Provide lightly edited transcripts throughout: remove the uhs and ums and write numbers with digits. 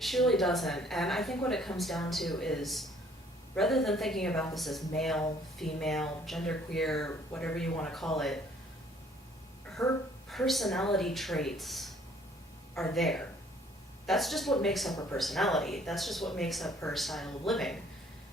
She really doesn't. And I think what it comes down to is, rather than thinking about this as male, female, genderqueer, whatever you want to call it, her personality traits are there. That's just what makes up her personality. That's just what makes up her style of living.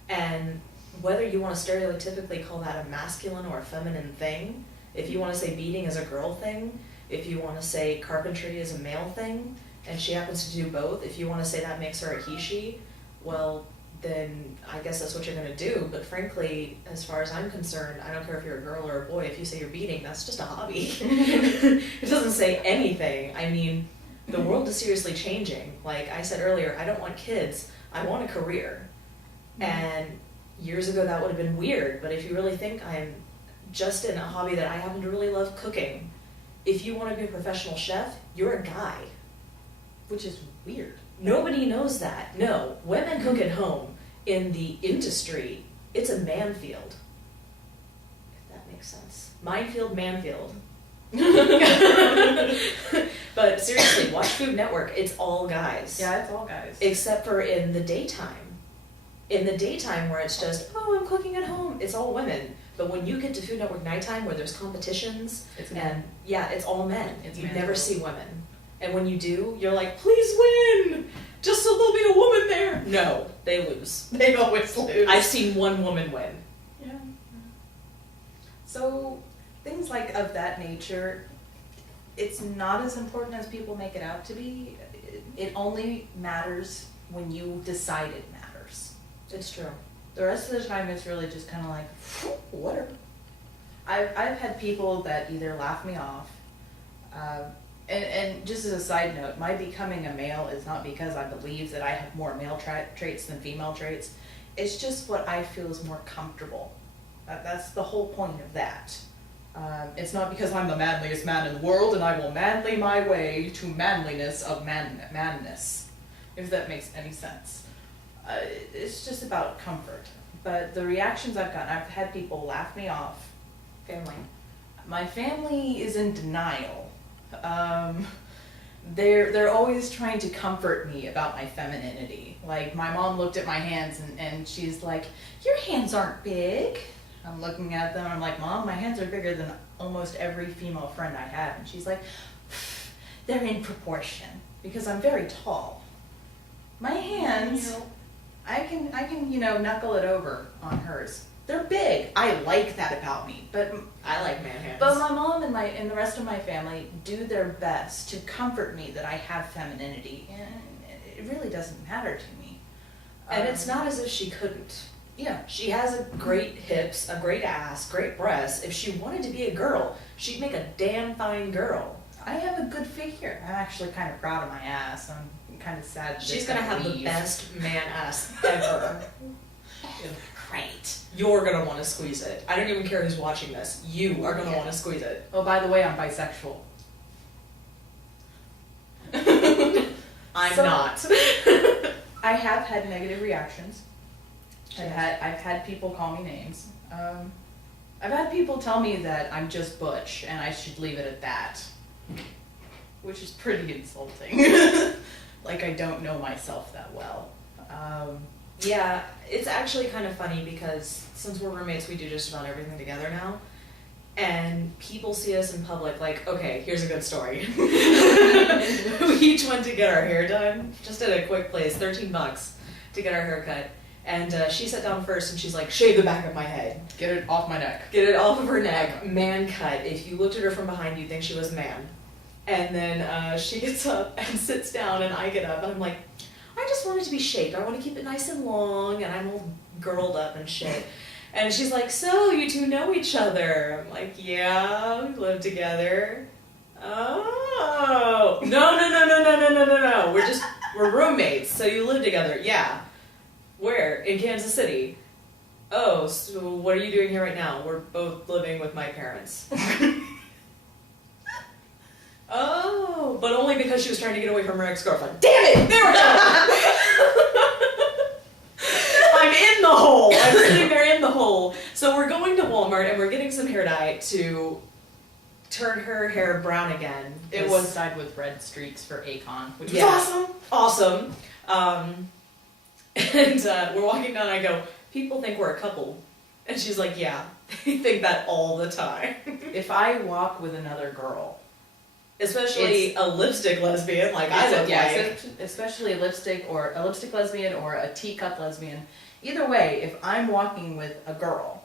And whether you want to stereotypically call that a masculine or a feminine thing, if you want to say beading is a girl thing, if you want to say carpentry is a male thing, and she happens to do both, if you want to say that makes her a he-she, well, then I guess that's what you're going to do. But frankly, as far as I'm concerned, I don't care if you're a girl or a boy, if you say you're beading, that's just a hobby. It doesn't say anything. I mean, the world is seriously changing. Like I said earlier, I don't want kids, I want a career. And years ago that would have been weird, but if you really think I'm just in a hobby that I happen to really love cooking, if you want to be a professional chef, you're a guy. Which is weird. Nobody knows that. No, women cook at home. In the industry, it's a man field. If that makes sense. Minefield, manfield. But seriously, watch Food Network. It's all guys. Yeah, it's all guys. Except for in the daytime. In the daytime where it's just, oh, I'm cooking at home, it's all women. But when you get to Food Network nighttime where there's competitions, It's men. yeah, it's all men. It's You men. never see women. And when you do, you're like, please win! Just so there'll be a woman there. No, they lose. They always lose. I've seen one woman win. Yeah. So things like of that nature, it's not as important as people make it out to be. It only matters when you decide it matters. It's true. The rest of the time it's really just kind of like, whatever. I've had people that either laugh me off, and just as a side note, my becoming a male is not because I believe that I have more male traits than female traits. It's just what I feel is more comfortable. That's the whole point of that. It's not because I'm the manliest man in the world and I will manly my way to manliness of manness, if that makes any sense. It's just about comfort. But the reactions I've gotten, I've had people laugh me off. Family. My family is in denial. They're always trying to comfort me about my femininity. Like, my mom looked at my hands and she's like, your hands aren't big. I'm looking at them, I'm like, Mom, my hands are bigger than almost every female friend I have. And she's like, they're in proportion, because I'm very tall. My hands, I can, knuckle it over on hers. They're big. I like that about me, but I like man hands. But my mom and the rest of my family do their best to comfort me that I have femininity, and it really doesn't matter to me. And it's not as if she couldn't. Yeah. She has a great hips, a great ass, great breasts. If she wanted to be a girl, she'd make a damn fine girl. I have a good figure. I'm actually kind of proud of my ass. I'm kind of sad. She's gonna have the best man ass ever. Great. You're gonna want to squeeze it. I don't even care who's watching this. You are gonna want to squeeze it. Oh, by the way, I'm bisexual. I'm So- not. I have had negative reactions. I've had people call me names. I've had people tell me that I'm just butch and I should leave it at that, which is pretty insulting. Like I don't know myself that well. Yeah, it's actually kind of funny because since we're roommates, we do just about everything together now. And people see us in public like, okay, here's a good story. We each went to get our hair done, just at a quick place, $13 to get our hair cut. And she sat down first and she's like, shave the back of my head. Get it off my neck. Get it off of her neck, man cut. If you looked at her from behind, you'd think she was a man. And then she gets up and sits down and I get up and I'm like, I just want it to be shaved. I want to keep it nice and long and I'm all girled up and shit. And she's like, so you two know each other? I'm like, yeah, we live together. Oh. No. We're roommates, so you live together. Yeah. Where? In Kansas City. Oh, so what are you doing here right now? We're both living with my parents. Oh, but only because she was trying to get away from her ex-girlfriend. Damn it! There we go! I'm in the hole. I'm sitting there in the hole. So we're going to Walmart and we're getting some hair dye to turn her hair brown again. It was dyed with red streaks for Akon, which was Yeah. awesome. Awesome. And we're walking down, I go, people think we're a couple. And she's like, yeah, they think that all the time. If I walk with another girl, Especially a lipstick lesbian like I look like. especially a lipstick lesbian or a teacup lesbian. Either way, if I'm walking with a girl,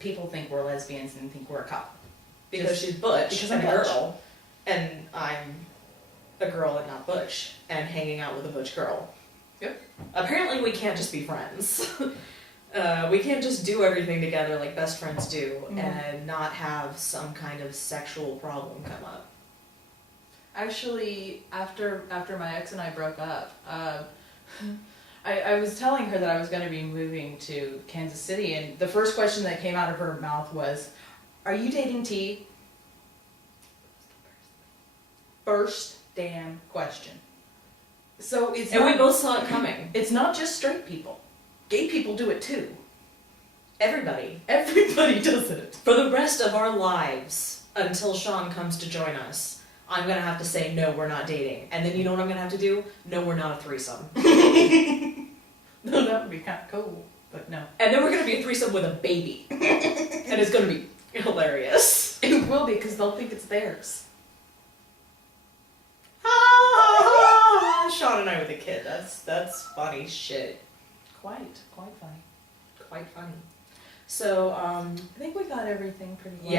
people think we're lesbians and think we're a couple. Because she's butch. Because and I'm a butch. girl. And I'm a girl and not butch. And hanging out with a butch girl. Yep. Apparently we can't just be friends. We can't just do everything together like best friends do and not have some kind of sexual problem come up. Actually, after my ex and I broke up, I was telling her that I was going to be moving to Kansas City, and the first question that came out of her mouth was, "Are you dating T?" First damn question. So it's And not, we both saw it coming. it's not just straight people. Gay people do it too. Everybody. Everybody does it. For the rest of our lives, until Sean comes to join us, I'm gonna have to say, no, we're not dating. And then you know what I'm gonna have to do? No, we're not a threesome. No, that would be kind of cool, but no. And then we're gonna be a threesome with a baby. And it's gonna be hilarious. It will be, because they'll think it's theirs. Sean and I with a kid. That's funny shit. Quite funny. Quite funny. So, I think we got everything pretty well. yeah.